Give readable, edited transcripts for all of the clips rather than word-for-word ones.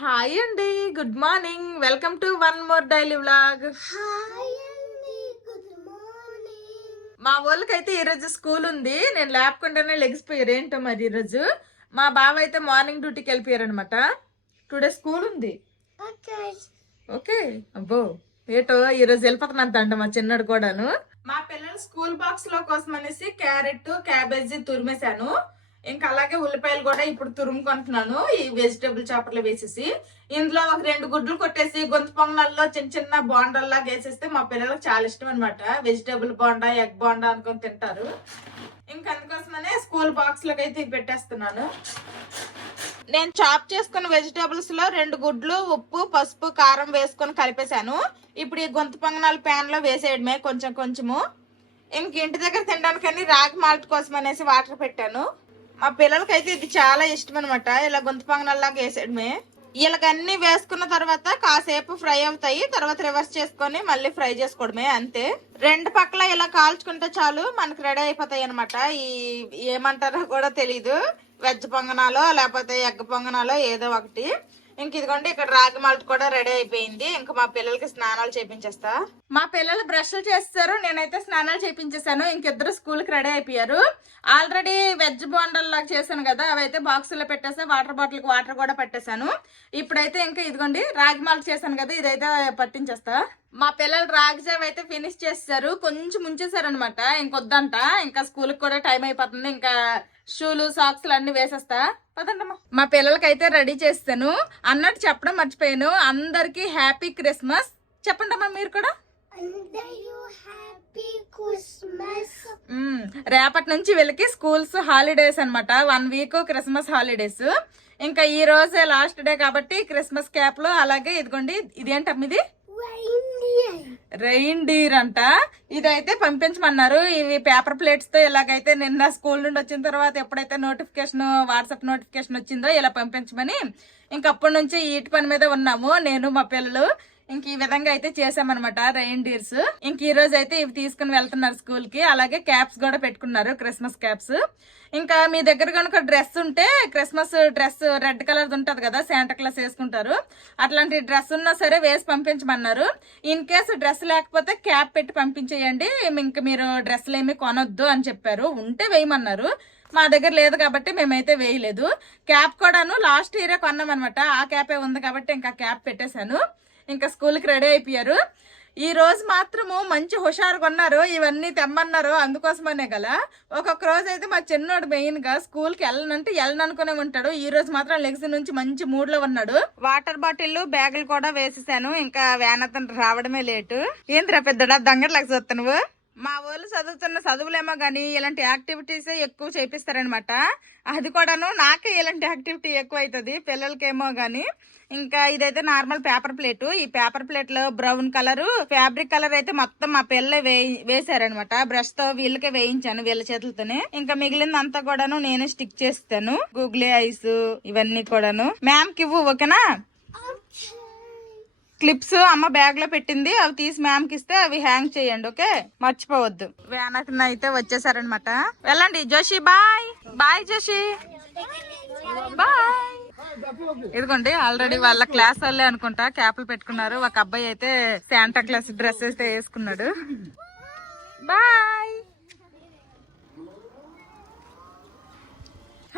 Hi అండి, good morning. Welcome to one more daily vlog. Hi అండి, good morning. మా వాళ్ళకైతే ఈరోజు స్కూల్ ఉంది. నేను లేపుకుంటేనే లెగిసిపోయారు ఏంటో మరి ఈరోజు. మా బావ అయితే మార్నింగ్ డ్యూటీకి వెళ్ళిపోయారు అనమాట. టుడే స్కూల్ ఉంది. ఓకే అబ్బో ఏటో ఈరోజు వెళ్ళిపోతున్నంత మా చిన్నడు కూడాను. మా పిల్లలు స్కూల్ బాక్స్ లో కోసం అనేసి క్యారెట్ క్యాబేజీ తురిమేశాను. ఇంకా అలాగే ఉల్లిపాయలు కూడా ఇప్పుడు తురుముకుంటున్నాను ఈ వెజిటేబుల్ చాపర్లు వేసేసి. ఇందులో ఒక 2 గుడ్లు కొట్టేసి గొంతు పొంగనాల్లో చిన్న చిన్న బోండాల్లాగా వేసేస్తే మా పిల్లలకు చాలా ఇష్టం అనమాట. వెజిటేబుల్ బోండా, ఎగ్ బోండా అనుకొని తింటారు. ఇంకా అందుకోసమనే స్కూల్ బాక్స్ లోకి అయితే పెట్టేస్తున్నాను. నేను చాప్ చేసుకున్న వెజిటేబుల్స్ లో 2 గుడ్లు, ఉప్పు, పసుపు, కారం వేసుకొని కలిపేశాను. ఇప్పుడు ఈ గొంతు పొంగనాలు ప్యాన్ లో వేసేయడమే కొంచెం కొంచెము. ఇంక ఇంటి దగ్గర తినడానికని రాగి మాల్ట్ కోసం అనేసి వాటర్ పెట్టాను. మా పిల్లలకైతే ఇది చాలా ఇష్టం అనమాట. ఇలా గొంతు పొంగనాల్లాగా వేసేయడమే. ఇలాగన్నీ వేసుకున్న తర్వాత కాసేపు ఫ్రై అవుతాయి. తర్వాత రివర్స్ చేసుకొని మళ్ళీ ఫ్రై చేసుకోవడమే, అంతే. 2 పక్కల ఇలా కాల్చుకుంటే చాలు మనకి రెడీ అయిపోతాయి అనమాట. ఈ ఏమంటారో కూడా తెలీదు, వెజ్ పొంగనాలో లేకపోతే ఎగ్ పొంగనాలో ఏదో ఒకటి. ఇంక ఇదిగోండి ఇక్కడ రాగి మాల్ట్ కూడా రెడీ అయిపోయింది. ఇంకా మా పిల్లలకి స్నానాలు చేపించేస్తా. మా పిల్లలు బ్రష్లు చేస్తారు, నేనైతే స్నానాలు చేపించేసాను. ఇంకిద్దరు స్కూల్ కి రెడీ అయిపోయారు. ఆల్రెడీ వెజ్ బోండాల్ లాగా చేశాను కదా, అవైతే బాక్స్ లో పెట్టేసా. వాటర్ బాటిల్ కి వాటర్ కూడా పెట్టేశాను. ఇప్పుడైతే ఇంకా ఇదిగోండి రాగి మాల్ట్ చేశాను కదా, ఇదైతే పట్టించేస్తా. మా పిల్లలు రాగి జావ అయితే ఫినిష్ చేస్తారు, కొంచెం ముంచేశారు అనమాట. ఇంకొద్దంట, ఇంకా స్కూల్ కి కూడా టైం అయిపోతుంది. ఇంకా షూలు సాక్స్లు అన్ని వేసేస్తా. పదండమ్మా. మా పిల్లలకైతే రెడీ చేస్తాను. అన్నట్టు చెప్పడం మర్చిపోయాను, అందరికి హ్యాపీ క్రిస్మస్ చెప్పండి అమ్మా మీరు కూడా. రేపటి నుంచి వీళ్ళకి స్కూల్స్ హాలిడేస్ అనమాట. 1 వీక్ క్రిస్మస్ హాలిడేస్. ఇంకా ఈ రోజే లాస్ట్ డే కాబట్టి క్రిస్మస్ క్యాప్లు అలాగే ఇదిగోండి. ఇదేంటమ్మ ఇది? రెయిన్ డీర్ అంట. ఇదైతే పంపించమన్నారు. ఇవి పేపర్ ప్లేట్స్ తో ఇలాగైతే నిన్న స్కూల్ నుండి వచ్చిన తర్వాత ఎప్పుడైతే నోటిఫికేషన్, వాట్సాప్ నోటిఫికేషన్ వచ్చిందో ఇలా పంపించమని ఇంకప్పటి నుంచి ఈటి పని మీద ఉన్నాము నేను మా పిల్లలు. ఇంక ఈ విధంగా అయితే చేసామన్నమాట రెయిన్ డీర్స్. ఇంక ఈ రోజు అయితే ఇవి తీసుకుని వెళ్తున్నారు స్కూల్ కి. అలాగే క్యాప్స్ కూడా పెట్టుకున్నారు, క్రిస్మస్ క్యాప్స్. ఇంకా మీ దగ్గర కనుక డ్రెస్ ఉంటే, క్రిస్మస్ డ్రెస్ రెడ్ కలర్ ఉంటది కదా, శాంటా క్లాస్ వేసుకుంటారు, అట్లాంటి డ్రెస్ ఉన్నా సరే వేసి పంపించమన్నారు. ఇన్ కేసు డ్రెస్ లేకపోతే క్యాప్ పెట్టి పంపించేయండి, ఇంక మీరు డ్రెస్సులు ఏమి కొనొద్దు అని చెప్పారు. ఉంటే వేయమన్నారు. మా దగ్గర లేదు కాబట్టి మేమైతే వేయలేదు. క్యాప్ కూడాను లాస్ట్ ఇయరే కొన్నాం అనమాట. ఆ క్యాపే ఉంది కాబట్టి ఇంకా క్యాప్ పెట్టేశాను. ఇంకా స్కూల్కి రెడీ అయిపోయారు. ఈ రోజు మాత్రము మంచి హుషారుగా ఉన్నారు. ఇవన్నీ తెమ్మన్నారు, అందుకోసమనే కదా. ఒక్కొక్క రోజు అయితే మా చిన్నోడు మెయిన్ గా స్కూల్కి వెళ్ళననుకునే ఉంటాడు. ఈ రోజు మాత్రం లెగ్స్ నుంచి మంచి మూడ్ లో ఉన్నాడు. వాటర్ బాటిల్, బ్యాగులు కూడా వేసేసాను. ఇంకా వ్యాన్ అతను రావడమే లేటు. ఏంద్రా పెద్దడా దొంగట్లాగా చూస్తా నువ్వు? మా వాళ్ళు చదువుతున్న చదువులేమో గానీ ఇలాంటి యాక్టివిటీసే ఎక్కువ చేపిస్తారనమాట. అది కూడాను నాకే ఇలాంటి యాక్టివిటీ ఎక్కువ అవుతుంది, పిల్లలకేమో గానీ. ఇంకా ఇదైతే నార్మల్ పేపర్ ప్లేట్. ఈ పేపర్ ప్లేట్ లో బ్రౌన్ కలర్, ఫ్యాబ్రిక్ కలర్ అయితే మొత్తం మా పిల్లలే వేసారనమాట. బ్రష్ తో వీళ్ళకే వేయించాను, వీళ్ళ చేతులతోనే. ఇంకా మిగిలింది అంతా కూడాను నేనే స్టిక్ చేస్తాను. గూగులీ ఐస్ ఇవన్నీ కూడాను మ్యామ్ కి ఇవ్వు, ఓకేనా? క్లిప్స్ అమ్మ బ్యాగ్ లో పెట్టింది, అవి తీసి మ్యామ్ కి ఇస్తే అవి హ్యాంగ్ చేయండి, ఓకే? మర్చిపోవద్దు. వ్యాన్ అయితే వచ్చేసారనమాట. వెళ్ళండి Joshi. Bye bye Joshi, bye. ఇదిగోండి ఆల్రెడీ వాళ్ళ క్లాస్ వాళ్ళే అనుకుంటా క్యాప్లు పెట్టుకున్నారు. ఒక అబ్బాయి అయితే శాంటా క్లాస్ డ్రెస్ అయితే వేసుకున్నాడు. బాయ్.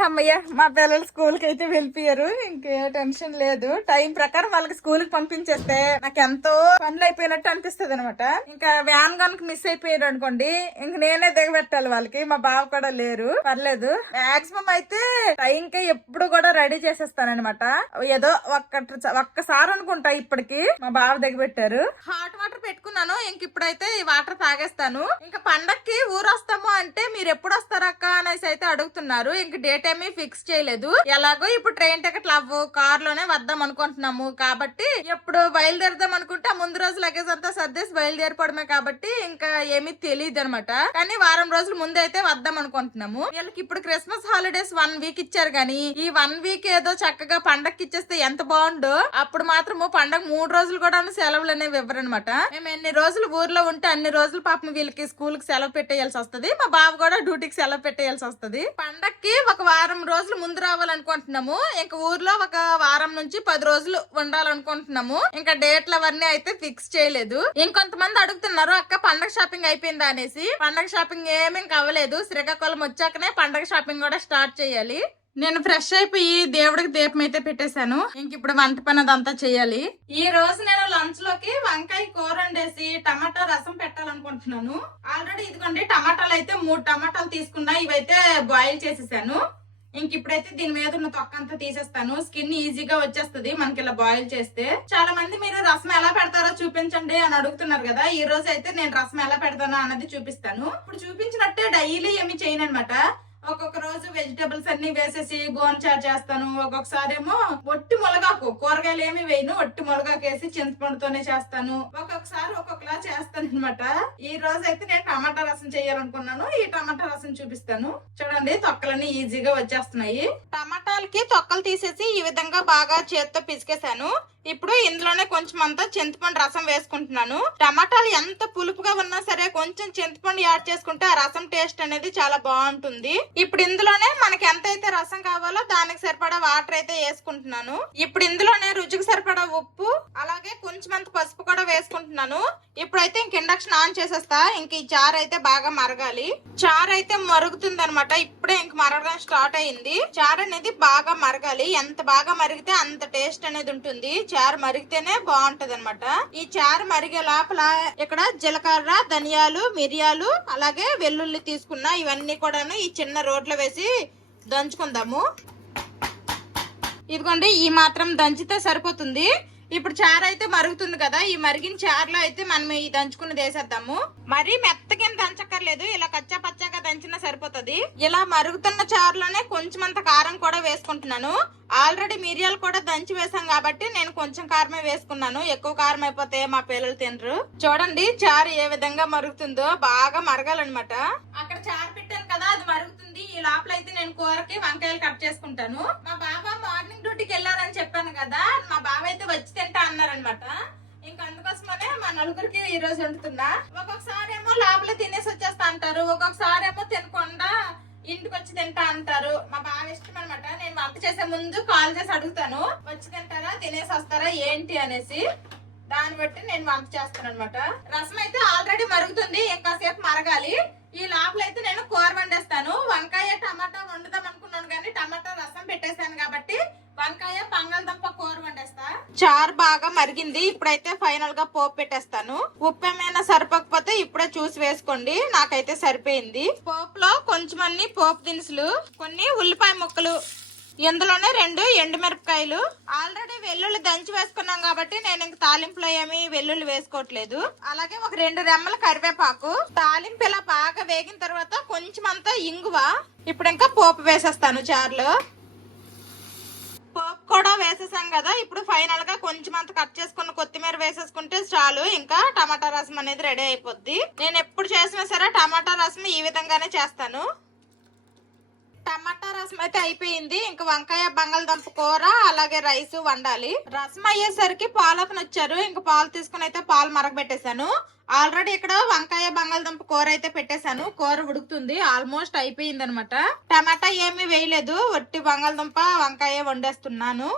అమ్మయ్య, మా పిల్లలు స్కూల్ కి అయితే వెళ్ళిపోయారు. ఇంకే టెన్షన్ లేదు. టైం ప్రకారం వాళ్ళకి స్కూల్ కి పంపించేస్తే నాకు ఎంతో పనులు అయిపోయినట్టు అనిపిస్తుంది అనమాట. ఇంకా వ్యాన్ కనుక మిస్ అయిపోయారు అనుకోండి, ఇంక నేనే దిగబెట్టాలి వాళ్ళకి. మా బావ కూడా లేరు, పర్లేదు. మాక్సిమం అయితే టైం కి ఎప్పుడు కూడా రెడీ చేసేస్తానమాట. ఏదో ఒక్కసారి అనుకుంటా ఇప్పటికి మా బావ దిగబెట్టారు. హాట్ వాటర్ పెట్టుకున్నాను. ఇంక ఇప్పుడైతే ఈ వాటర్ తాగేస్తాను. ఇంకా పండక్కి ఊరొస్తాము అంటే మీరు ఎప్పుడు వస్తారక్క అనేసి అయితే అడుగుతున్నారు. ఇంక డేట్ ఏమీ ఫిక్స్ చేయలేదు. ఎలాగో ఇప్పుడు ట్రైన్ టికెట్లు అవ్వు, కార్ లోనే వద్దాం అనుకుంటున్నాము కాబట్టి ఎప్పుడు బయలుదేరదాం అనుకుంటే ముందు రోజు లగేజ్ అంతా సర్దేసి బయలుదేరిపోవడమే కాబట్టి ఇంకా ఏమీ తెలియదు అనమాట. కానీ వారం రోజుల ముందే అయితే వద్దాం అనుకుంటున్నాము. వీళ్ళకి ఇప్పుడు క్రిస్మస్ హాలిడేస్ 1 వీక్ ఇచ్చారు కానీ ఈ 1 వీక్ ఏదో చక్కగా పండక్కి ఇచ్చేస్తే ఎంత బాగుండో. అప్పుడు మాత్రము పండగ 3 రోజులు కూడా సెలవులు అనేవి ఇవ్వరనమాట. మేము ఎన్ని రోజులు ఊర్లో ఉంటే అన్ని రోజులు పాపం వీళ్ళకి స్కూల్ కి సెలవు పెట్టేయాల్సి వస్తుంది. మా బాబు కూడా డ్యూటీకి సెలవు పెట్టేయాల్సి వస్తుంది. పండక్కి ఒక వారం వారం రోజులు ముందు రావాలనుకుంటున్నాము. ఇంకా ఊర్లో ఒక వారం నుంచి 10 రోజులు ఉండాలనుకుంటున్నాము. ఇంకా డేట్లు అవన్నీ అయితే ఫిక్స్ చేయలేదు. ఇంకొంతమంది అడుగుతున్నారు అక్క పండగ షాపింగ్ అయిపోయిందా అనేసి. పండగ షాపింగ్ ఏమీ అవ్వలేదు. శ్రీకాకుళం వచ్చాకనే పండగ షాపింగ్ కూడా స్టార్ట్ చేయాలి. నేను ఫ్రెష్ అయిపోయి దేవుడికి దీపం అయితే పెట్టేశాను. ఇంక ఇప్పుడు వంట పని అదంతా చేయాలి. ఈ రోజు నేను లంచ్ లోకి వంకాయ కూర వండేసి టమాటా రసం పెట్టాలనుకుంటున్నాను. ఆల్రెడీ ఇదిగోండి టమాటాలు అయితే 3 టమాటాలు తీసుకున్నా. ఇవైతే బాయిల్ చేసేసాను. ఇంక ఇప్పుడైతే దీని మీద ఉన్న తొక్క అంతా తీసేస్తాను. స్కిన్ ఈజీగా వచ్చేస్తుంది మనకి ఇలా బాయిల్ చేస్తే. చాలా మంది మీరు రసం ఎలా పెడతారో చూపించండి అని అడుగుతున్నారు కదా. ఈ రోజు అయితే నేను రసం ఎలా పెడతానో అన్నది చూపిస్తాను. ఇప్పుడు చూపించినట్టే డైలీ ఏమి చేయను అనమాట. ఒక్కొక్క రోజు వెజిటబుల్స్ అన్ని వేసేసి గోంచారు చేస్తాను. ఒక్కొక్కసారి ఏమో ఒట్టి మొలగాకు కూరగాయలు ఏమి వేయను, ఒట్టి మొలగాకు వేసి చింతపండుతోనే చేస్తాను. ఒక్కొక్కసారి ఒక్కొక్కలా చేస్తాను అనమాట. ఈ రోజు అయితే నేను టమాటా రసం చేయాలనుకున్నాను. ఈ టమాటా రసం చూపిస్తాను. చూడండి తొక్కలన్నీ ఈజీగా వచ్చేస్తున్నాయి. టమాటాలకి తొక్కలు తీసేసి ఈ విధంగా బాగా చేత్తో పిసికేసాను. ఇప్పుడు ఇందులోనే కొంచెం అంతా చింతపండు రసం వేసుకుంటున్నాను. టమాటాలు ఎంత పులుపుగా ఉన్నా సరే కొంచెం చింతపండు యాడ్ చేసుకుంటే ఆ రసం టేస్ట్ అనేది చాలా బాగుంటుంది. ఇప్పుడు ఇందులోనే మనకి ఎంత అయితే రసం కావాలో దానికి సరిపడా వాటర్ అయితే వేసుకుంటున్నాను. ఇప్పుడు ఇందులోనే రుచికి సరిపడా ఉప్పు అలాగే కొంచెం అంత పసుపు కూడా వేసుకుంటున్నాను. ఇప్పుడైతే ఇంక ఇండక్షన్ ఆన్ చేసేస్తా. ఇంక ఈ చారు అయితే బాగా మరగాలి. చారు అయితే మరుగుతుంది అనమాట. ఇప్పుడే ఇంక మరగడం స్టార్ట్ అయింది. చారు అనేది బాగా మరగాలి. ఎంత బాగా మరిగితే అంత టేస్ట్ అనేది ఉంటుంది. చారు మరిగితేనే బాగుంటది అనమాట. ఈ చారు మరిగే లోపల ఇక్కడ జీలకర్ర, ధనియాలు, మిరియాలు అలాగే వెల్లుల్లి తీసుకున్నా. ఇవన్నీ కూడాను ఈ చిన్న రోట్లో వేసి దంచుకుందాము. ఇదిగోండి ఈ మాత్రం దంచితే సరిపోతుంది. ఇప్పుడు చారు అయితే మరుగుతుంది కదా. ఈ మరిగిన చారులో అయితే మనం ఈ దంచుకున్నది వేసేద్దాము. మరీ మెత్తగా దంచక్కర్లేదు. ఇలా కచ్చా పచ్చాగా దంచినా సరిపోతుంది. ఇలా మరుగుతున్న చారులోనే కొంచెం అంత కారం కూడా వేసుకుంటున్నాను. ఆల్రెడీ మిరియాలు కూడా దంచి వేసాం కాబట్టి నేను కొంచెం కారమే వేసుకున్నాను. ఎక్కువ కారం అయిపోతే మా పిల్లలు తినరు. చూడండి చారు ఏ విధంగా మరుగుతుందో. బాగా మరగాలన్నమాట. అక్కడ చారు పెట్టాను కదా అది మరుగుతుంది. ఈ లోపల అయితే నేను కూరకి వంకాయలు కట్ చేసుకుంటాను. మా బాబా మార్నింగ్ డ్యూటీకి వెళ్ళారని చెప్పాను కదా. మా బాబా అయితే వచ్చి తింటా అన్నారనమాట. ఇంకా అందుకోసమనే మా నలుగురికి ఈ రోజు వండుతున్నా. ఒక్కొక్కసారి ఏమో లోపల తినేసి వచ్చేస్తా అంటారు. ఒక్కొక్కసారి ఏమో తినకుండా ఇంటికి వచ్చి తింటా అంటారు. మా బాగా ఇష్టం అనమాట. నేను వంట చేసే ముందు కాల్ చేసి అడుగుతాను వచ్చి తింటారా తినేసి వస్తారా ఏంటి అనేసి. దాన్ని బట్టి నేను వంట చేస్తాను అనమాట. రసం అయితే ఆల్రెడీ మరుగుతుంది. ఇంకాసేపు మరగాలి. ఈ లోపల అయితే నేను కూర వండేస్తాను. వంకాయ టమాటా వండుదాం అనుకున్నాను కానీ టమాటా రసం పెట్టేశాను కాబట్టి వంకాయ బంగాళదుంప కూర వండేస్తా. చారు బాగా మరిగింది. ఇప్పుడైతే ఫైనల్ గా పోపు పెట్టేస్తాను. ఉప్పు ఏమైనా సరిపోకపోతే ఇప్పుడే చూసి వేసుకోండి. నాకైతే సరిపోయింది. పోపులో కొంచెం అన్ని పోపు దినుసులు, కొన్ని ఉల్లిపాయ ముక్కలు, ఇందులోనే 2 ఎండుమిరపకాయలు. ఆల్రెడీ వెల్లుల్లి దంచి వేసుకున్నాం కాబట్టి నేను ఇంక తాలింపులో ఏమి వెల్లుల్లి వేసుకోవట్లేదు. అలాగే ఒక 2 రెమ్మల కరివేపాకు. తాలింపు ఇలా బాగా వేగిన తర్వాత కొంచెం అంతా ఇంగువ. ఇప్పుడు ఇంకా పోపు వేసేస్తాను చారులో. పోపు కూడా వేసేసాం కదా. ఇప్పుడు ఫైనల్ గా కొంచెం అంత కట్ చేసుకున్న కొత్తిమీర వేసేసుకుంటే చాలు. ఇంకా టమాటా రసం అనేది రెడీ అయిపోద్ది. నేను ఎప్పుడు చేసినా సరే టమాటా రసం ఈ విధంగానే చేస్తాను. టమాటా రసం అయితే అయిపోయింది. ఇంకా వంకాయ బంగాళదుంప కూర అలాగే రైస్ వండాలి. రసం అయ్యేసరికి పాలకను వచ్చారు. ఇంకా పాలు తీసుకుని అయితే పాలు మరగబెట్టేశాను. ఆల్రెడీ ఇక్కడ వంకాయ బంగాళదుంప కూర అయితే పెట్టేశాను. కూర ఉడుకుతుంది. ఆల్మోస్ట్ అయిపోయింది అనమాట. టమాటా ఏమీ వేయలేదు. వట్టి బంగాళదుంప వంకాయ వండేస్తున్నాను.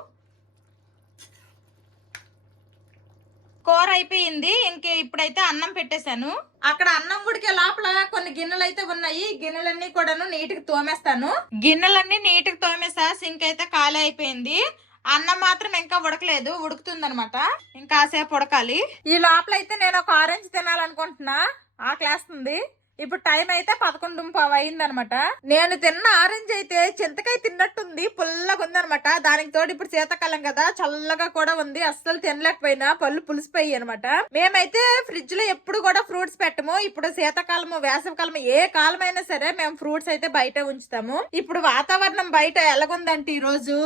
కూర అయిపోయింది. ఇంక ఇప్పుడైతే అన్నం పెట్టేశాను. అక్కడ అన్నం ఉడికే లోపల కొన్ని గిన్నెలు అయితే ఉన్నాయి. గిన్నెలన్నీ కూడాను నీటికి తోమేస్తాను. గిన్నెలన్నీ నీటికి తోమేసా. సింక్ అయితే ఖాళీ అయిపోయింది. అన్నం మాత్రం ఇంకా ఉడకలేదు. ఉడుకుతుంది అనమాట. ఇంకాసేపు ఉడకాలి. ఈ లోపల అయితే నేను ఒక ఆరెంజ్ తినాలనుకుంటున్నా. ఆకలేస్తుంది. ఇప్పుడు టైం అయితే 11:15 అయిందనమాట. నేను తిన్న ఆరెంజ్ అయితే చింతకాయ తిన్నట్టుంది. పుల్లగా ఉంది అనమాట. దానికి తోడు ఇప్పుడు శీతాకాలం కదా చల్లగా కూడా ఉంది. అస్సలు తినలేకపోయినా పళ్ళు పులిసిపోయి అనమాట. మేమైతే ఫ్రిడ్జ్ లో ఎప్పుడు కూడా ఫ్రూట్స్ పెట్టము. ఇప్పుడు శీతాకాలము వేసవికాలం ఏ కాలమైనా సరే మేము ఫ్రూట్స్ అయితే బయట ఉంచుతాము. ఇప్పుడు వాతావరణం బయట ఎలాగుందంటే ఈ రోజు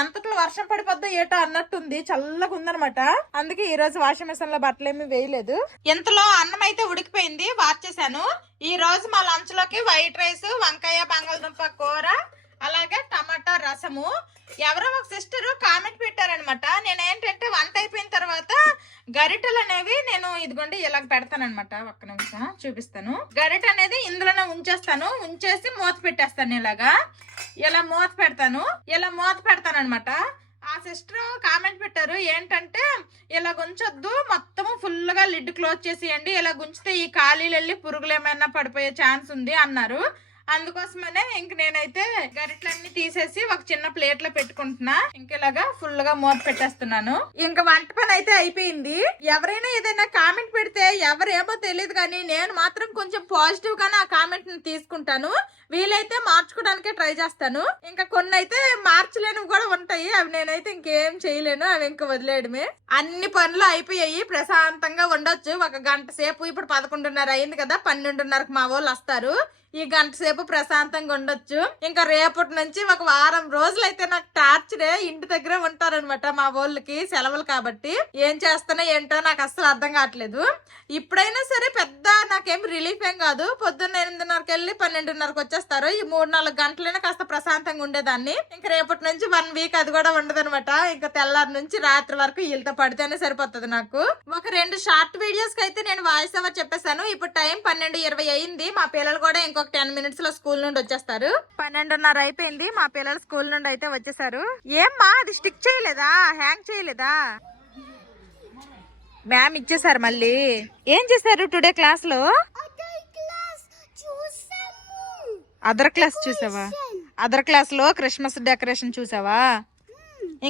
ఎంతట్లో వర్షం పడిపోద్దో ఏటో అన్నట్టుంది. చల్లగా ఉందనమాట. అందుకే ఈ రోజు వాషింగ్ మిషన్ లో బట్టలు ఏమి వేయలేదు. ఇంతలో అన్నం అయితే ఉడికిపోయింది. వార్చేసాను. ఈ రోజు మా లంచ్ లోకి వైట్ రైస్, వంకాయ బంగాళదుంప కూర అలాగే టమాటా రసము. ఎవరో ఒక సిస్టర్ కామెంట్ పెట్టారనమాట. నేను ఏంటంటే వంట అయిపోయిన తర్వాత గరిటెలు అనేవి నేను ఇదిగోండి ఇలా పెడతాను అనమాట. ఒక్క నిమిషం చూపిస్తాను. గరిటె అనేది ఇందులోనే ఉంచేస్తాను, ఉంచేసి మూత పెట్టేస్తాను. ఇలా మూత పెడతాను, అనమాట. ఆ సిస్టర్ కామెంట్ పెట్టారు ఏంటంటే ఇలా గుంచొద్దు, మొత్తం ఫుల్ గా లిడ్ క్లోజ్ చేసేయండి, ఇలా గుంచితే ఈ ఖాళీలు వెళ్ళి పురుగులు ఏమైనా పడిపోయే ఛాన్స్ ఉంది అన్నారు. అందుకోసమనే ఇంక నేనైతే గరిటలన్నీ తీసేసి ఒక చిన్న ప్లేట్ లో పెట్టుకుంటున్నా. ఇంక ఇలాగా ఫుల్ గా మూత పెట్టేస్తున్నాను. ఇంకా వంట పని అయితే అయిపోయింది. ఎవరైనా ఏదైనా కామెంట్ పెడితే ఎవరేమో తెలియదు కానీ నేను మాత్రం కొంచెం పాజిటివ్ గానే ఆ కామెంట్ ని తీసుకుంటాను. వీలైతే మార్చుకోవడానికే ట్రై చేస్తాను. ఇంకా కొన్ని అయితే మార్చలేనివి కూడా ఉంటాయి, అవి నేనైతే ఇంకేం చేయలేను, అవి ఇంకా వదిలేయడమే. అన్ని పనులు అయిపోయాయి, ప్రశాంతంగా ఉండొచ్చు ఒక గంట సేపు. ఇప్పుడు 11:30 అయింది కదా, 12:30కి మా వాళ్ళు వస్తారు. ఈ గంట సేపు ప్రశాంతంగా ఉండొచ్చు. ఇంకా రేపటి నుంచి ఒక వారం రోజులైతే నాకు టార్చరే. ఇంటి దగ్గరే ఉంటారనమాట మా వాళ్ళకి సెలవులు కాబట్టి. ఏం చేస్తానో ఏంటో నాకు అస్సలు అర్థం కావట్లేదు. ఇప్పుడైనా సరే పెద్ద నాకేం రిలీఫ్ ఏం కాదు. పొద్దున్న 8:30కి వెళ్ళి 12:30కి వచ్చేస్తారు. ఈ 3-4 గంటలైనా కాస్త ప్రశాంతంగా ఉండేదాన్ని. ఇంకా రేపటి నుంచి 1 వీక్ అది కూడా ఉండదనమాట. ఇంకా తెల్లారి నుంచి రాత్రి వరకు వీళ్ళతో పడితేనే సరిపోతుంది నాకు. ఒక 2 షార్ట్ వీడియోస్ కి అయితే నేను వాయిస్ ఓవర్ చెప్పేశాను. ఇప్పుడు టైం 12:20 అయింది. మా పిల్లలు కూడా ఇంకొక 10 మినిట్స్ లో స్కూల్ నుండి వచ్చేస్తారు. 12:30 అయిపోయింది. మా పిల్లలు స్కూల్ నుండి అయితే వచ్చేసారు. ఏమ్మా అది స్టిక్ చేయలేదా, హ్యాంగ్ చేయలేదా? మ్యామ్ ఇచ్చేసారు. మళ్ళీ ఏం చేశారు టుడే క్లాస్ లో? అదర్ క్లాస్ చూసావా? అదర్ క్లాస్ లో క్రిస్మస్ డెకరేషన్ చూసావా?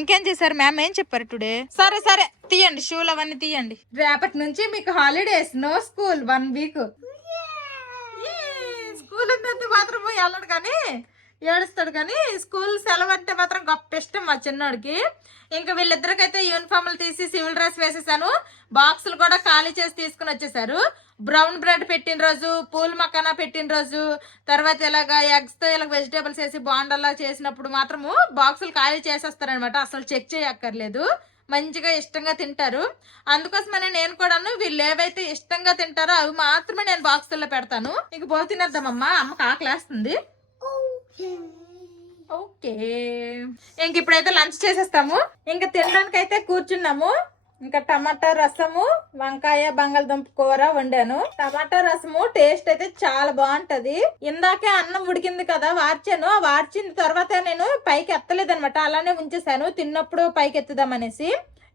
ఇంకేం చేశారు మ్యామ్, ఏం చెప్పారు టుడే? సరే సరే తీయండి, షూలు అవన్నీ తీయండి. రేపటి నుంచి మీకు holidays, no school 1 week. School అంటే మాత్రం వెళ్ళడు కానీ ఏడుస్తాడు, కానీ స్కూల్ సెలవు అంటే మాత్రం గొప్ప ఇష్టం మా చిన్నోడికి. ఇంకా వీళ్ళిద్దరికైతే యూనిఫామ్లు తీసి సివిల్ డ్రెస్ వేసేసాను. బాక్సులు కూడా ఖాళీ చేసి తీసుకుని వచ్చేసారు. బ్రౌన్ బ్రెడ్ పెట్టిన రోజు, పూల్ మకానా పెట్టిన రోజు, తర్వాత ఇలాగా ఎగ్స్ తో ఇలా వెజిటేబుల్స్ వేసి బాండల్లా చేసినప్పుడు మాత్రము బాక్సులు ఖాళీ చేసేస్తారనమాట. అసలు చెక్ చేయక్కర్లేదు, మంచిగా ఇష్టంగా తింటారు. అందుకోసమనే నేను కూడాను వీళ్ళు ఏవైతే ఇష్టంగా తింటారో అవి మాత్రమే నేను బాక్సుల్లో పెడతాను. ఇంక పో తినేద్దామమ్మా, అమ్మకి ఆకలేస్తుంది. ఓకే, ఇంక ఇప్పుడైతే లంచ్ చేసేస్తాము. ఇంకా తినడానికి అయితే కూర్చున్నాము. ఇంకా టమాటా రసము, వంకాయ బంగాళదుంప కూర వండాను. టమాటా రసము టేస్ట్ అయితే చాలా బాగుంటది. ఇందాకే అన్నం ఉడికింది కదా, వార్చాను. ఆ వార్చిన తర్వాత నేను పైకి ఎత్తలేదనమాట, అలానే ఉంచేసాను. తిన్నప్పుడు పైకి ఎత్తుదామనేసి.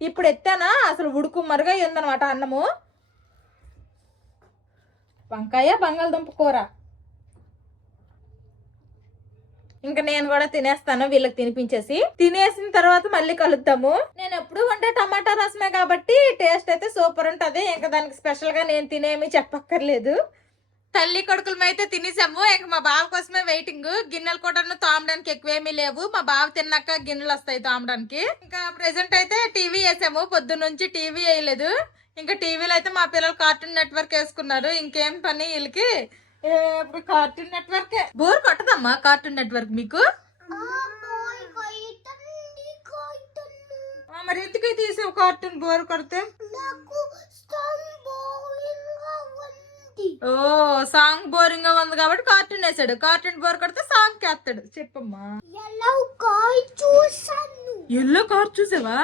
ఇప్పుడు ఎత్తానా, అసలు ఉడుకు మరుగా ఉందనమాట అన్నము. వంకాయ బంగాళదుంప కూర. ఇంకా నేను కూడా తినేస్తాను, వీళ్ళకి తినిపించేసి. తినేసిన తర్వాత మళ్ళీ కలుద్దాము. నేను ఎప్పుడు వండే టమాటా రసమే కాబట్టి టేస్ట్ అయితే సూపర్ ఉంటది. ఇంకా దానికి స్పెషల్ గా నేను తినేమి చెప్పక్కర్లేదు. తల్లి కొడుకులమైతే అయితే తినేసాము. ఇంక మా బావ కోసమే వెయిటింగ్. గిన్నెలు కూడా తోమడానికి ఎక్కువేమీ లేవు. మా బావ తిన్నాక గిన్నెలు వస్తాయి తోమడానికి. ఇంకా ప్రెసెంట్ అయితే టీవీ వేసాము, పొద్దున్న నుంచి టీవీ వేయలేదు. ఇంకా టీవీలో అయితే మా పిల్లలు కార్టూన్ నెట్వర్క్ వేసుకున్నారు. ఇంకేం పని వీళ్ళకి, ఇప్పుడు కార్టూన్ నెట్వర్క్. బోర్ కొట్టదమ్మా కార్టూన్ నెట్వర్క్ మీకు? మరి ఎందుకు తీసావు కార్టూన్ బోర్ కొడితే? ఓ సాంగ్ బోరింగ్ గా ఉంది కాబట్టి కార్టూన్ వేసాడు. కార్టూన్ బోర్ కొడితే సాంగ్ వేస్తాడు. చెప్పమ్మా. ఎల్లో కార్ చూసావా?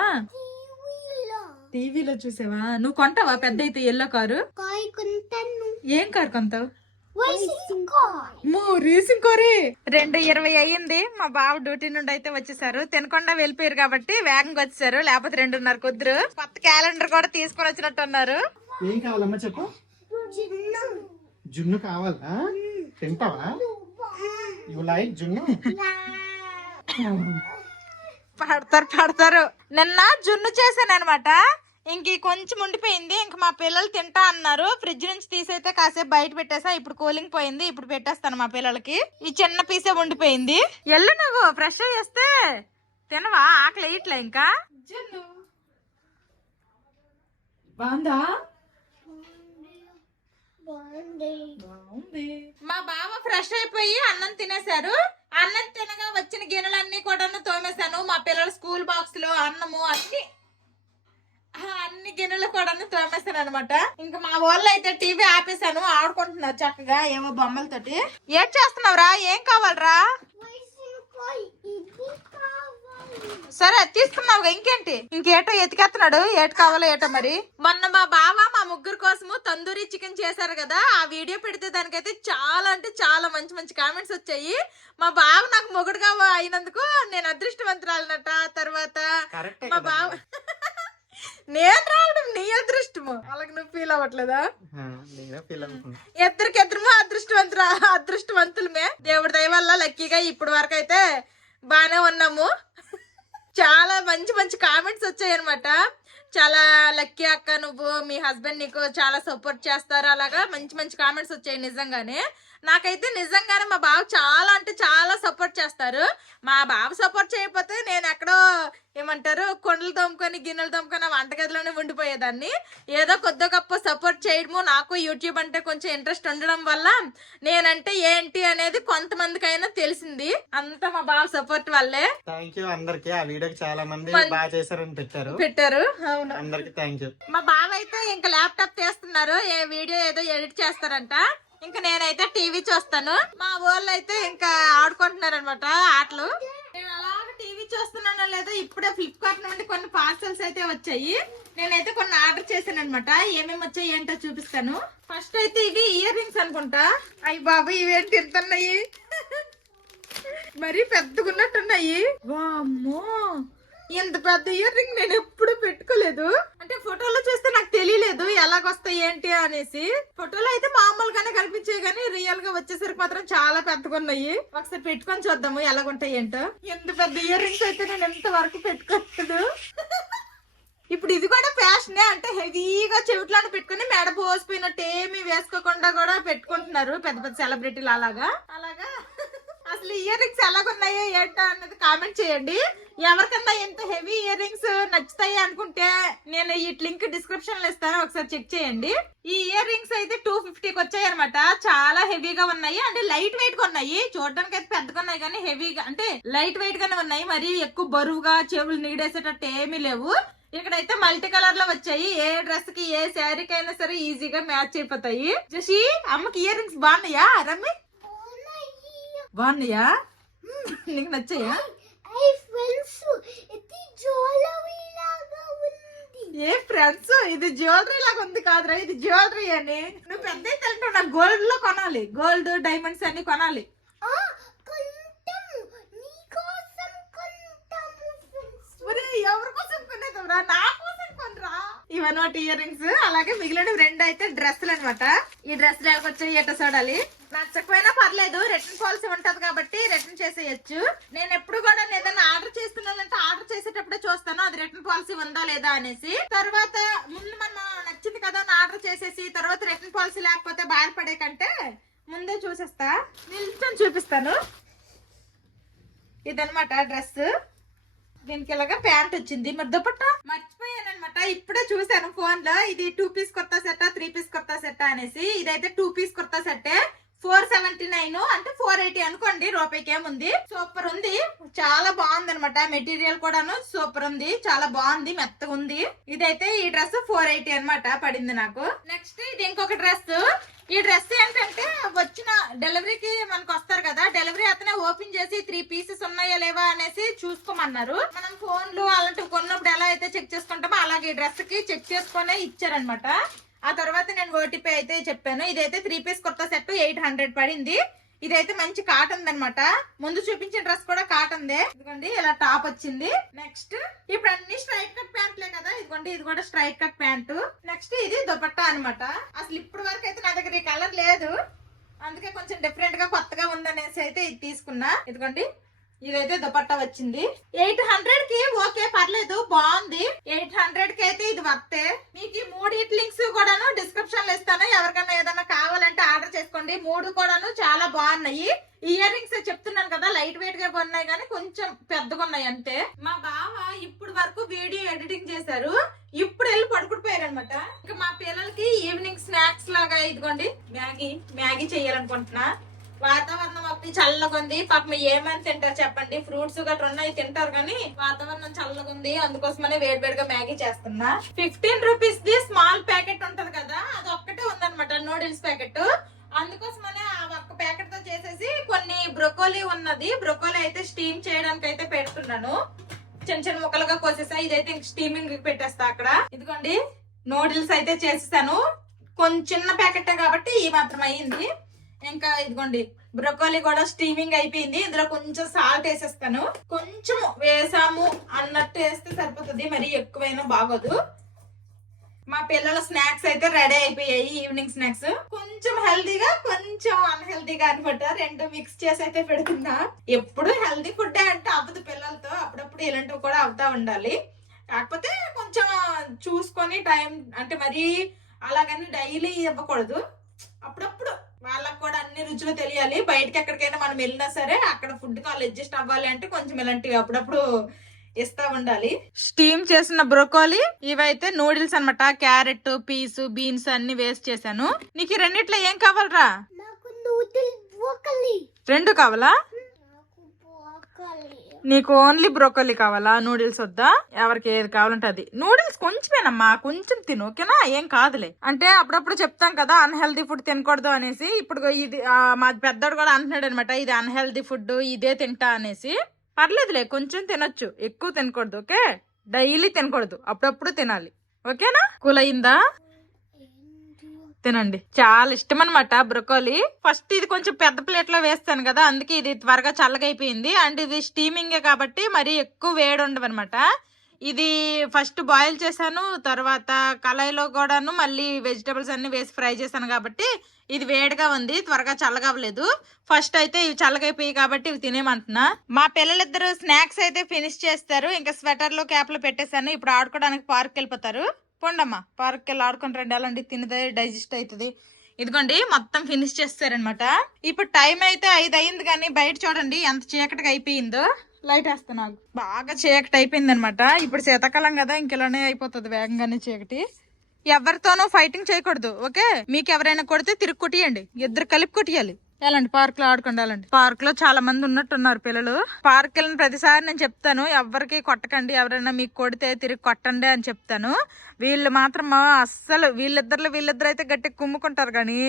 టీవీలో చూసావా? నువ్వు కొంటావా పెద్ద అయితే ఎల్లో కారు? ఏం కారు కొంటావు? రేసింగ్ కారే. 2:20 అయ్యింది. మా బావ డ్యూటీ నుండి అయితే వచ్చేసారు. తినకుండా వెళ్ళిపోయారు కాబట్టి వేగంగా వచ్చేసారు, లేకపోతే 2:30 కుదురు. కొత్త క్యాలెండర్ కూడా తీసుకొని వచ్చినట్టు ఉన్నారు. ఏం కావాలమ్మా చెప్పు. జున్ను కావాలా? తింటావా? యు లైక్ జున్ను? పడతారు. నిన్న జున్ను చేశాను అనమాట. ఇంక కొంచెం ఉండిపోయింది. ఇంక మా పిల్లలు తింటా అన్నారు. ఫ్రిడ్జ్ నుంచి తీసైతే కాసేపు బయట పెట్టేసా. ఇప్పుడు కూలింగ్ పోయింది, ఇప్పుడు పెట్టేస్తాను మా పిల్లలకి. ఈ చిన్న పీసే ఉండిపోయింది. ఎల్లు నువ్వు ఫ్రెష్ చేస్తే తినవా? ఆకలి ఇట్లా ఇంకా బాగుందా? మా బావ ఫ్రెష్ అయిపోయి అన్నం తినేశారు. అన్నం తినగా వచ్చిన గిన్నెలన్నీ కూడా తోమేశాను. మా పిల్లల స్కూల్ బాక్స్ లో అన్నము అన్ని గిన్నెలు కూడా తోమేస్తాను అనమాట. ఇంకా మా వాళ్ళు అయితే టీవీ ఆపేసాను, ఆడుకుంటున్నారు చక్కగా ఏవో బొమ్మలతోటి. ఏం చేస్తున్నావురా? ఏం కావాలరా? సరే తీసుకున్నావు ఇంకేంటి, ఇంకేటో ఎతికేస్తున్నాడు, ఏటు కావాలో ఏటో మరి. మొన్న మా బావ మా ముగ్గురు కోసము తందూరి చికెన్ చేశారు కదా, ఆ వీడియో పెడితే దానికైతే చాలా అంటే చాలా మంచి మంచి కామెంట్స్ వచ్చాయి. మా బావ నాకు మొగుడుగా అయినందుకు నేను అదృష్టవంతురాలనట. తర్వాత మా బావ నేను రావడం నీ అదృష్టము, అలాగే నువ్వు ఫీల్ అవ్వట్లేదా? ఇద్దరికిద్దరము అదృష్టవంతులమే. దేవుడి దయ వల్ల లక్కీగా ఇప్పటి వరకు అయితే బానే ఉన్నాము. చాలా మంచి మంచి కామెంట్స్ వచ్చాయి అనమాట. చాలా లక్కీ అక్క, నువ్వు మీ హస్బెండ్ నీకు చాలా సపోర్ట్ చేస్తారు, అలాగా మంచి మంచి కామెంట్స్ వచ్చాయి. నిజంగానే నాకైతే నిజంగానే మా బావ చాలా అంటే చాలా సపోర్ట్ చేస్తారు. మా బావ సపోర్ట్ చేయకపోతే నేను ఎక్కడో ఏమంటారు కొండలు తోముకొని గిన్నెలు తోముకొని వంటగదిలోనే ఉండిపోయేదాన్ని. ఏదో కొద్ది గొప్ప సపోర్ట్ చేయడము, నాకు యూట్యూబ్ అంటే కొంచెం ఇంట్రెస్ట్ ఉండడం వల్ల నేనంటే ఏంటి అనేది కొంతమందికైనా తెలిసింది. అంతా మా బావ సపోర్ట్ వల్లే. థ్యాంక్ యూ అందరికి. ఆ వీడియోకి చాలా మంది బాగా చేశారని పెట్టారు. అవును, అందరికి థ్యాంక్ యూ. మా బావ అయితే ఇంకా ల్యాప్టాప్ తీస్తున్నారు, ఏ వీడియో ఏదో ఎడిట్ చేస్తారంట. ఇంకా నేనైతే టీవీ చూస్తాను. మా వాళ్ళు అయితే ఇంకా ఆడుకుంటున్నారు అనమాట ఆటలు. నేను అలాగే టీవీ చూస్తున్నానో లేదో ఇప్పుడే ఫ్లిప్కార్ట్ నుండి కొన్ని పార్సల్స్ అయితే వచ్చాయి. నేనైతే కొన్ని ఆర్డర్ చేశాను అనమాట. ఏమేమి వచ్చాయి ఏంటో చూపిస్తాను. ఫస్ట్ అయితే ఇవి ఇయర్ రింగ్స్ అనుకుంటా. అయ్యి బాబు ఇవేంటి తింటున్నాయి, మరీ పెద్దగున్నట్టున్నాయి. వామ్మో, ఇంత పెద్ద ఇయర్ రింగ్ నేను ఎప్పుడు పెట్టుకోలేదు. అంటే ఫోటోలో చూస్తే నాకు తెలియలేదు ఎలాగొస్తాయి ఏంటి అనేసి. ఫోటోలో అయితే మామూలుగానే కనిపించాయి కానీ రియల్ గా వచ్చేసరికి మాత్రం చాలా పెద్దగా ఉన్నాయి. ఒకసారి పెట్టుకొని చూద్దాము ఎలాగుంటాయి ఏంటో. ఎంత పెద్ద ఇయర్ రింగ్స్ అయితే నేను ఎంత వరకు పెట్టుకోలేదు. ఇప్పుడు ఇది కూడా ఫ్యాషనే, అంటే హెవీగా చెవిట్లను పెట్టుకుని మెడ పోసిపోయినట్టు ఏమి వేసుకోకుండా కూడా పెట్టుకుంటున్నారు పెద్ద పెద్ద సెలబ్రిటీలు. అలాగా అసలు ఇయర్ రింగ్స్ ఎలాగున్నాయో ఏంటో అన్నది కామెంట్ చేయండి. ఎవరికన్నా ఎంత హెవీ ఇయర్ రింగ్స్ నచ్చుతాయి అనుకుంటే నేను ఈ లింక్ డిస్క్రిప్షన్ లో ఇస్తాను, ఒకసారి చెక్ చేయండి. ఈ ఇయర్ రింగ్స్ అయితే 250కి వచ్చాయి అనమాట. చాలా హెవీగా ఉన్నాయి, అంటే లైట్ వెయిట్ గా ఉన్నాయి. చూడడానికి అయితే పెద్దగా ఉన్నాయి కానీ హెవీగా అంటే లైట్ వెయిట్ గానే ఉన్నాయి. మరి ఎక్కువ బరువుగా చెవులు నీడేసేటట్టు ఏమీ లేవు. ఇక్కడైతే మల్టీ కలర్ లో వచ్చాయి. ఏ డ్రెస్ కి ఏ శారీకి అయినా సరే ఈజీగా మ్యాచ్ అయిపోతాయి. జసి అమ్మకి ఇయర్ రింగ్స్ బాగున్నాయా రమ్మి? బాగున్నాయా? నీకు నచ్చాయా? ఏ ఫ్రెండ్స్, ఇది జ్యువెలరీ లాగా ఉంది కాదురా, ఇది జ్యువెలరీ అని. నువ్వు పెద్ద అయితే నాకు గోల్డ్ లో కొనాలి, గోల్డ్ డైమండ్స్ అన్ని కొనాలి. ఎవరి కోసం కొనేదిరా? నా కోసం కొనరా. ఇవన్నమాట ఇయర్ రింగ్స్. అలాగే మిగిలిన రెండు అయితే డ్రెస్సులు అనమాట. ఈ డ్రెస్సులు వచ్చాయి ఎట్ట చూడాలి. నచ్చకపోయినా పర్లేదు, రిటర్న్ పాలసీ ఉంటది కాబట్టి రిటర్న్ చేసేయచ్చు. నేను ఎప్పుడు కూడా ఏదైనా ఆర్డర్ చేస్తున్నానంటే ఆర్డర్ చేసేటప్పుడే చూస్తాను అది రిటర్న్ పాలసీ ఉందా లేదా అనేసి. తర్వాత ముందు మనం నచ్చింది కదా అని ఆర్డర్ చేసేసి తర్వాత రిటర్న్ పాలసీ లేకపోతే బాధపడే కంటే ముందే చూసేస్తా. నిల్చొని చూపిస్తాను. ఇదనమాట డ్రెస్. దీనికి ఇలాగా ప్యాంట్ వచ్చింది. మరి దుపట్టా మర్చిపోయాను అనమాట, ఇప్పుడే చూసాను ఫోన్ లో. ఇది 2 piece kurta set 3 piece kurta set అనేసి. ఇదైతే 2 పీస్ కుర్తా సెట్ 479 అంటే 480 అనుకోండి, రూపాయికి ఏముంది. సూపర్ ఉంది, చాలా బాగుంది అనమాట. మెటీరియల్ కూడాను సూపర్ ఉంది, చాలా బాగుంది, మెత్తగా ఉంది. ఇదైతే ఈ డ్రెస్ 480 అనమాట పడింది నాకు. నెక్స్ట్ ఇది ఇంకొక డ్రెస్. ఈ డ్రెస్ ఏంటంటే వచ్చిన డెలివరీకి మనకు వస్తారు కదా, డెలివరీ అతనే ఓపెన్ చేసి 3 పీసెస్ ఉన్నాయా లేవా అనేసి చూసుకోమన్నారు. మనం ఫోన్లు అలాంటివి కొన్నప్పుడు ఎలా అయితే చెక్ చేసుకుంటామో అలాగే ఈ డ్రెస్ కి చెక్ చేసుకునే ఇచ్చారనమాట. ఆ తర్వాత నేను ఓటీపీ అయితే చెప్పాను. ఇదైతే 3 పీస్ కుర్తా సెట్ 800 పడింది. ఇదైతే మంచి కాటన్ అనమాట. ముందు చూపించిన డ్రెస్ కూడా కాటన్ దే. ఇదిగోండి ఇలా టాప్ వచ్చింది. నెక్స్ట్ ఇప్పుడు అన్ని స్ట్రైట్ కట్ ప్యాంట్లే కదా, ఇదిగోండి ఇది కూడా స్ట్రైట్ కట్ ప్యాంట్. నెక్స్ట్ ఇది దుపట్టా అనమాట. అసలు ఇప్పుడు వరకు అయితే నా దగ్గర ఈ కలర్ లేదు, అందుకే కొంచెం డిఫరెంట్ గా కొత్తగా ఉందనేసి అయితే ఇది తీసుకున్నా. ఇదిగోండి ఇదైతే దుపట్టా వచ్చింది. 800 కి ఓకే పర్లేదు, బాగుంది. 800 కి అయితే ఇది వర్తే. మీకు ఈ 3 లింక్స్ కూడాను డిస్క్రిప్షన్ లో ఇస్తాను. ఎవరికైనా ఏదైనా కావాలంటే ఆర్డర్ చేసుకోండి. 3 కూడాను చాలా బాగున్నాయి. ఇయర్ రింగ్స్ చెప్తున్నాను కదా, లైట్ వెయిట్ గా ఉన్నాయి కానీ కొంచెం పెద్దగా ఉన్నాయి అంతే. మా బావ ఇప్పుడు వరకు వీడియో ఎడిటింగ్ చేశారు, ఇప్పుడు వెళ్ళి పడుకుడిపోయారు అనమాట. ఇంకా మా పిల్లలకి ఈవినింగ్ స్నాక్స్ లాగా ఇదిగోండి మ్యాగీ చెయ్యాలనుకుంటున్నా. వాతావరణం అప్పుడు చల్లగా ఉంది. పాపం ఏమని తింటారు చెప్పండి, ఫ్రూట్స్ గట్రా ఉన్నాయి తింటారు కానీ వాతావరణం చల్లగా ఉంది, అందుకోసమనే వేడివేడిగా మ్యాగీ చేస్తున్నా. 15 రూపీస్ ది స్మాల్ ప్యాకెట్ ఉంటది కదా, అది ఒక్కటే ఉందన్నమాట, నూడిల్స్ ప్యాకెట్. అందుకోసమనే ఆ ఒక్క ప్యాకెట్ తో చేసేసి కొన్ని బ్రొకోలీ ఉన్నది, బ్రొకోలీ అయితే స్టీమ్ చేయడానికి అయితే పెడుతున్నాను. చిన్న చిన్న ముక్కలుగా కోసేసా. ఇదైతే ఇంక స్టీమింగ్ పెట్టేస్తా అక్కడ. ఇదిగోండి నూడిల్స్ అయితే చేసేసాను. కొంచెం చిన్న ప్యాకెట్ కాబట్టి ఈ మాత్రం అయ్యింది. ఇంకా ఇదిగోండి బ్రొకోలీ కూడా స్టీమింగ్ అయిపోయింది. ఇందులో కొంచెం సాల్ట్ వేసేస్తాను. కొంచెం వేసాము అన్నట్టు వేస్తే సరిపోతుంది, మరి ఎక్కువైనా బాగోదు. మా పిల్లల స్నాక్స్ అయితే రెడీ అయిపోయాయి. ఈవినింగ్ స్నాక్స్ కొంచెం హెల్దీగా కొంచెం అన్హెల్దీగా అనమాట, రెండు మిక్స్ చేసి అయితే పెడుతున్నా. ఎప్పుడు హెల్దీ ఫుడ్ అంటే అవ్వదు పిల్లలతో, అప్పుడప్పుడు ఇలాంటివి కూడా అవుతా ఉండాలి. కాకపోతే కొంచెం చూసుకొని టైం అంటే మరి అలాగని డైలీ ఇవ్వకూడదు, అప్పుడప్పుడు వాళ్ళకు కూడా అన్ని రుచులు తెలియాలి. బయటకి ఎక్కడికైనా మనం వెళ్ళినా సరే అక్కడ ఫుడ్ కాల్ అడ్జస్ట్ అవ్వాలి అంటే కొంచెం ఇలాంటివి అప్పుడప్పుడు ఇస్తా ఉండాలి. స్టీమ్ చేసిన బ్రోకోలీ ఇవైతే నూడిల్స్ అన్నమాట. క్యారెట్, పీస్, బీన్స్ అన్ని వేస్ట్ చేశాను. నీకు ఈ రెండిట్లో ఏం కావాలరా? నాకు నూడిల్స్ బ్రోకలీ. రెండు కావాలా? నాకు బ్రోకలీ. నీకు ఓన్లీ బ్రోకోలీ కావాలా? నూడిల్స్ వద్దా? ఎవరికి ఏది కావాలంటే అది. నూడిల్స్ కొంచెమేనమ్మా, కొంచెం తిను ఓకేనా, ఏం కాదులే. అంటే అప్పుడప్పుడు చెప్తాం కదా అన్హెల్దీ ఫుడ్ తినకూడదు అనేసి. ఇప్పుడు ఇది మా పెద్దోడు కూడా అంటున్నాడు అనమాట, ఇది అన్హెల్దీ ఫుడ్ ఇదే తింటా అనేసి. పర్లేదులే కొంచెం తినొచ్చు, ఎక్కువ తినకూడదు ఓకే. డైలీ తినకూడదు, అప్పుడప్పుడు తినాలి ఓకేనా. కూల్ అయిందా? తినండి, చాలా ఇష్టం అనమాట బ్రొకోలీ. ఫస్ట్ ఇది కొంచెం పెద్ద ప్లేట్ లో వేస్తాను కదా, అందుకే ఇది త్వరగా చల్లగైపోయింది. అండ్ ఇది స్టీమింగే కాబట్టి మరి ఎక్కువ వేడి ఉండవు అనమాట. ఇది ఫస్ట్ బాయిల్ చేశాను, తర్వాత కళాయిలో కూడాను మళ్ళీ వెజిటబుల్స్ అన్ని వేసి ఫ్రై చేశాను కాబట్టి ఇది వేడిగా ఉంది, త్వరగా చల్లగవ్వలేదు. ఫస్ట్ అయితే ఇవి చల్లగైపోయి కాబట్టి ఇవి తినేమంటున్నా. మా పిల్లలిద్దరు స్నాక్స్ అయితే ఫినిష్ చేస్తారు. ఇంకా స్వెటర్లు క్యాప్లు పెట్టేశాను. ఇప్పుడు ఆడుకోవడానికి పార్క్ వెళ్ళిపోతారు. పోండమ్మా పార్క్ వెళ్ళి ఆడుకుని రండి, అలాంటి తినదే డైజెస్ట్ అవుతుంది. ఇదిగోండి మొత్తం ఫినిష్ చేస్తారనమాట. ఇప్పుడు టైం అయితే 5 అయింది కానీ బయట చూడండి ఎంత చీకటిగా అయిపోయిందో. లైట్ వేస్తున్నాను, బాగా చీకటి అయిపోయింది అనమాట. ఇప్పుడు శీతాకాలం కదా, ఇంకెలానే అయిపోతుంది వేగంగానే చీకటి. ఎవరితోనూ ఫైటింగ్ చేయకూడదు ఓకే. మీకు ఎవరైనా కొడితే తిరిగి కొట్టియండి, ఇద్దరు కలిపి కొట్టియాలి. వెళ్ళండి పార్క్ లో ఆడుకోండి. వెళ్ళండి, పార్క్ లో చాలా మంది ఉన్నట్టున్నారు పిల్లలు. పార్క్ వెళ్ళిన ప్రతిసారి నేను చెప్తాను ఎవరికి కొట్టకండి, ఎవరైనా మీకు కొడితే తిరిగి కొట్టండి అని చెప్తాను. వీళ్ళు మాత్రం అస్సలు వీళ్ళిద్దరు అయితే గట్టిగా కుమ్ముకుంటారు కానీ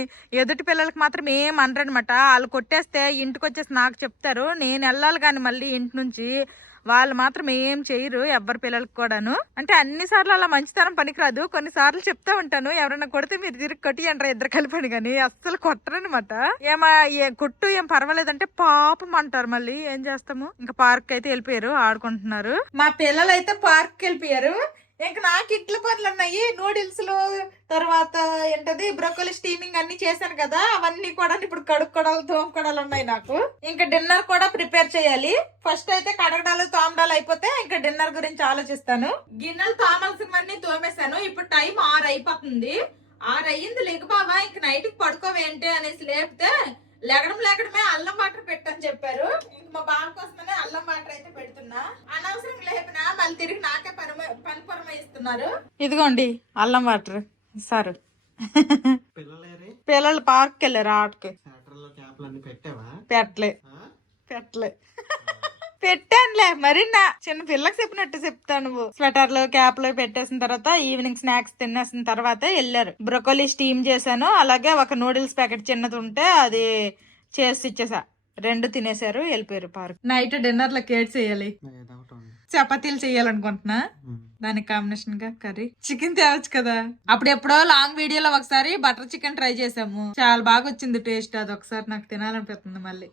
ఎదుటి పిల్లలకి మాత్రం ఏం అనరనమాట. వాళ్ళు కొట్టేస్తే ఇంటికి వచ్చేసి నాకు చెప్తారు, నేను వెళ్ళాలి కానీ మళ్ళీ ఇంటి నుంచి. వాళ్ళు మాత్రం ఏం చేయరు ఎవరి పిల్లలకి కూడాను. అంటే అన్ని సార్లు అలా మంచితనం పనికిరాదు, కొన్నిసార్లు చెప్తా ఉంటాను ఎవరైనా కొడితే మీరు తిరిగి కొట్టియంటారా ఇద్దరు కలిపని, కానీ అస్సలు కొట్టరనమాట. కొట్టు ఏం పర్వాలేదంటే పాపం అంటారు. మళ్ళీ ఏం చేస్తాము, ఇంకా పార్క్ అయితే వెళ్ళిపోయారు, ఆడుకుంటున్నారు. మా పిల్లలు అయితే పార్క్ వెళ్ళిపోయారు. ఇంక నాకు ఇట్ల పనులు ఉన్నాయి. నూడిల్స్ లో తర్వాత ఏంటది బ్రొకోలీ స్టీమింగ్ అన్ని చేశాను కదా, అవన్నీ కూడా ఇప్పుడు కడుక్కోడాలు తోముకోడాలు ఉన్నాయి నాకు. ఇంకా డిన్నర్ కూడా ప్రిపేర్ చేయాలి. ఫస్ట్ అయితే కడగడాలు తోమడాలు అయిపోతే ఇంకా డిన్నర్ గురించి ఆలోచిస్తాను. గిన్నెలు తోమాల్సినవన్నీ తోమేశాను. ఇప్పుడు టైం 6 అయిపోతుంది. 6 అయ్యింది, లేక బాబా ఇంక నైట్ కి పడుకోవేంటి అనేసి లేపితే లేకడమే అల్లం వాటర్ పెట్టని చెప్పారు. ఇంక మా బాబు కోసమనే అల్లం వాటర్ అయితే పెడుతున్నా. అనవసరం లేపినా మళ్ళీ తిరిగి నాకే పని పురమాయిస్తున్నారు. ఇదిగోండి అల్లం వాటర్ సారు. పిల్లలు పార్క్ వెళ్ళారు ఆటకి. పెట్టలే పెట్టానులే, మరి నా చిన్న పిల్లకి చెప్పినట్టు చెప్తాను. నువ్వు స్వెటర్లు క్యాప్లు పెట్టేసిన తర్వాత ఈవినింగ్ స్నాక్స్ తినేసిన తర్వాత వెళ్ళారు. బ్రొకోలీ స్టీమ్ చేశాను, అలాగే ఒక నూడిల్స్ ప్యాకెట్ చిన్నది ఉంటే అది చేసి ఇచ్చేసా. 2 తినేశారు, వెళ్ళిపోయారు పార్క్. నైట్ డిన్నర్ లో కేట్ చేయాలి, చపాతీలు చేయాలనుకుంటున్నా. దానికి కాంబినేషన్ గా కర్రీ చికెన్ తేవచ్చు కదా. అప్పుడు ఎప్పుడో లాంగ్ వీడియోలో ఒకసారి బటర్ చికెన్ ట్రై చేసాము, చాలా బాగా వచ్చింది టేస్ట్. అది ఒకసారి నాకు తినాలనిపిస్తుంది మళ్ళీ.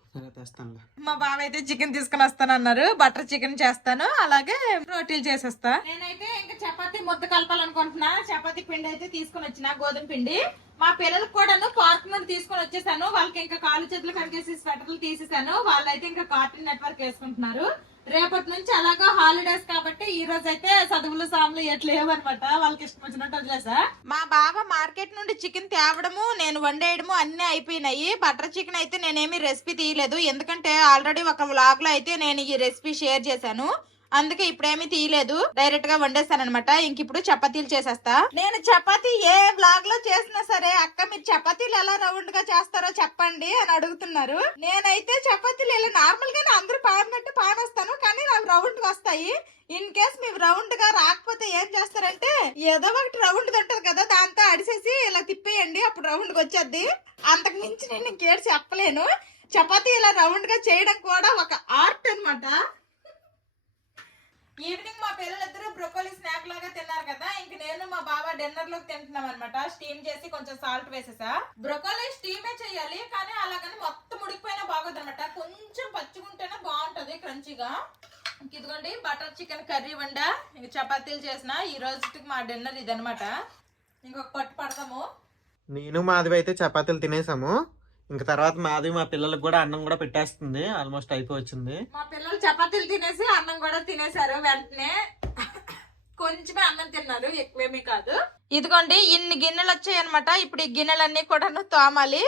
మా బావ అయితే చికెన్ తీసుకుని వస్తానన్నారు, బటర్ చికెన్ చేస్తాను, అలాగే రోటీలు చేసేస్తా. నేనైతే ఇంకా చపాతీ ముద్ద కలపాలనుకుంటున్నా. చపాతీ పిండి అయితే తీసుకుని వచ్చిన, గోధుమ పిండి. మా పిల్లలకు కూడాను పార్క్ నుండి తీసుకొని వచ్చేసాను. వాళ్ళకి ఇంకా కాలు చేతులు కడిగేసి స్వెటర్లు తీసేసాను. వాళ్ళైతే ఇంకా కార్టూన్ నెట్వర్క్ వేసుకుంటున్నారు. రేపటి నుంచి అలాగా హాలిడేస్ కాబట్టి ఈ రోజు అయితే చదువులు సాములు ఎట్లేవన్నమాట, వాళ్ళకి ఇష్టం వచ్చినట్టు వదిలేసా. మా బావ మార్కెట్ నుండి చికెన్ తేవడము నేను వండేయడము అన్ని అయిపోయినాయి. బటర్ చికెన్ అయితే నేనేమి రెసిపీ తీయలేదు, ఎందుకంటే ఆల్రెడీ ఒక వ్లాగ్ లో అయితే నేను ఈ రెసిపీ షేర్ చేశాను. అందుకే ఇప్పుడేమీ తీయలేదు, డైరెక్ట్ గా వండేస్తానమాట. ఇంక ఇప్పుడు చపాతీలు చేసేస్తా. నేను చపాతీ ఏ వ్లాగ్ లో చేసినా సరే అక్క మీరు చపాతీలు ఎలా రౌండ్ గా చేస్తారో చెప్పండి అని అడుగుతున్నారు. నేనైతే చపాతీలు ఇలా నార్మల్ గానే అందరూ పాడినట్టు పాడేస్తాను, కానీ నాకు రౌండ్ గా వస్తాయి. ఇన్ కేస్ మీరు రౌండ్ గా రాకపోతే ఏం చేస్తారంటే ఏదో ఒకటి రౌండ్ ఉంటది కదా, దాంతో అడిసేసి ఇలా తిప్పేయండి, అప్పుడు రౌండ్ గా వచ్చేద్ది. అంతకు మించి నేను ఇంకేటి చెప్పలేను. చపాతీ ఇలా రౌండ్ గా చేయడం కూడా ఒక ఆర్ట్ అనమాట. ఈవినింగ్ మా పిల్లలిద్దరూ బ్రొకోలీ స్నాక్ లాగా తిన్నారు కదా, ఇంక నేను మా బాబా డిన్నర్ లోకి తింటున్నాం అనమాట. స్టీమ్ చేసి కొంచెం సాల్ట్ వేసేసా. బ్రొకోలీ స్టీమే చేయాలి, కానీ అలాగని మొత్తం ఉడికిపోయినా బాగోదు అనమాట. కొంచెం పచ్చిగుంటేనే బాగుంటది క్రంచీగా. ఇదిగోండి బటర్ చికెన్ కర్రీ వండ, ఇంక చపాతీలు చేసిన. ఈ రోజుకి మా డిన్నర్ ఇది అనమాట. ఇంకొక పట్టు పడతాము. నేను మాధవి అయితే చపాతీలు తినేసాము. ఇంక తర్వాత మాధవి మా పిల్లలకు కూడా అన్నం కూడా పెట్టేస్తుంది. ఆల్మోస్ట్ అయిపోవచ్చింది. మా పిల్లలు చపాతీలు తినేసి అన్నం కూడా తినేసారు వెంటనే. కొంచెమే అన్నం తిన్నారు, ఎక్కువేమీ కాదు. ఇదిగోండి ఇన్ని గిన్నెలు వచ్చాయి అనమాట. ఇప్పుడు ఈ గిన్నెలన్నీ కూడాను తోమాలి.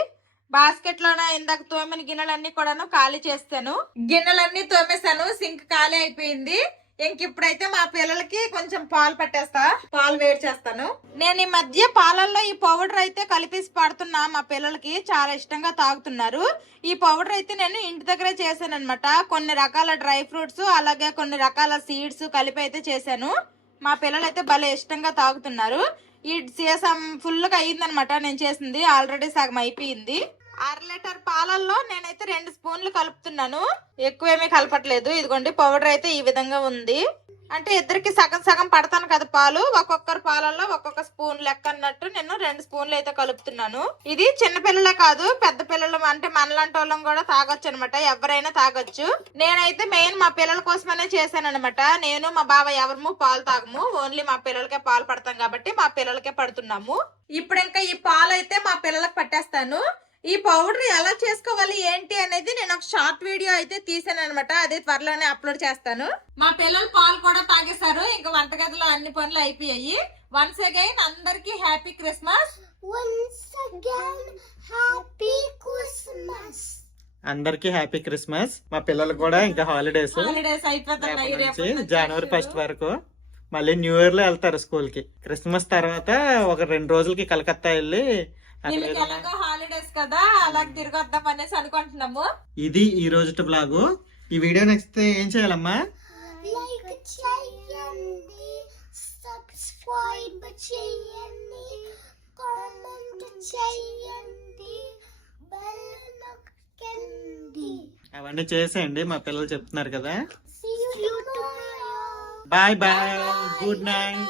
బాస్కెట్ లోన ఇందాక తోమిన గిన్నెలన్నీ కూడాను ఖాళీ చేస్తాను. గిన్నెలన్నీ తోమేశాను, సింక్ ఖాళీ అయిపోయింది. ఇంక ఇప్పుడైతే మా పిల్లలకి కొంచెం పాలు పట్టేస్తా, పాలు వేడి చేస్తాను. నేను ఈ మధ్య పాలల్లో ఈ పౌడర్ అయితే కలిపేసి పడుతున్నా. మా పిల్లలకి చాలా ఇష్టంగా తాగుతున్నారు. ఈ పౌడర్ అయితే నేను ఇంటి దగ్గరే చేశాను అనమాట. కొన్ని రకాల డ్రై ఫ్రూట్స్ అలాగే కొన్ని రకాల సీడ్స్ కలిపి అయితే చేశాను. మా పిల్లలు అయితే భలే ఇష్టంగా తాగుతున్నారు. ఈ సీసం ఫుల్ గా అయ్యిందనమాట నేను చేసింది. ఆల్రెడీ సగం అయిపోయింది. 1/2 లీటర్ పాలల్లో నేనైతే 2 స్పూన్లు కలుపుతున్నాను, ఎక్కువేమీ కలపట్లేదు. ఇదిగోండి పౌడర్ అయితే ఈ విధంగా ఉంది. అంటే ఇద్దరికి సగం సగం పడతాను కదా పాలు, ఒక్కొక్కరు పాలల్లో ఒక్కొక్క స్పూన్ లెక్క అన్నట్టు నేను 2 స్పూన్లు అయితే కలుపుతున్నాను. ఇది చిన్న పిల్లలే కాదు, పెద్ద పిల్లలు అంటే మనలాంటి వాళ్ళం కూడా తాగొచ్చు అనమాట. ఎవరైనా తాగొచ్చు. నేనైతే మెయిన్ మా పిల్లల కోసమనే చేశాను అనమాట. నేను మా బావ ఎవరము పాలు తాగము, ఓన్లీ మా పిల్లలకే పాలు పడతాం కాబట్టి మా పిల్లలకే పడుతున్నాము. ఇప్పుడు ఇంకా ఈ పాలు అయితే మా పిల్లలకు పట్టేస్తాను. ఈ పౌడర్ ఎలా చేసుకోవాలి ఏంటి అనేది నేను ఒక షార్ట్ వీడియో అయితే తీసాను అనమాట. అదే త్వరలోనే అప్లోడ్ చేస్తాను. మా పిల్లలు పాలు కూడా తాగేశారు. ఇంకా వంటగదిలో అన్ని పనులు అయిపోయాయి. వన్స్ అగైన్ అందరికి happy Christmas. Once again, happy Christmas. అందరికి హ్యాపీ క్రిస్మస్. మా పిల్లలకు కూడా ఇంకా హాలిడేస్ అయిపోతున్నాయి. జనవరి 1 వరకు. మళ్ళీ న్యూ ఇయర్ లో వెళ్తారు స్కూల్ కి. క్రిస్మస్ తర్వాత ఒక 2 రోజులకి కలకత్తా వెళ్ళి ఎలాగో హాలిడేస్ కదా, అలా తిరిగి వద్దాం అనేసి అనుకుంటున్నాము. ఇది ఈ రోజు బ్లాగ్. ఈ వీడియో నచ్చితే ఏం చేయాలమ్మా? Like చేయండి, subscribe చేయండి, comment చేయండి, bell నొక్కండి. అవన్నీ చేసేయండి, మా పిల్లలు చెప్తున్నారు కదా. See you tomorrow. Bye bye, good night.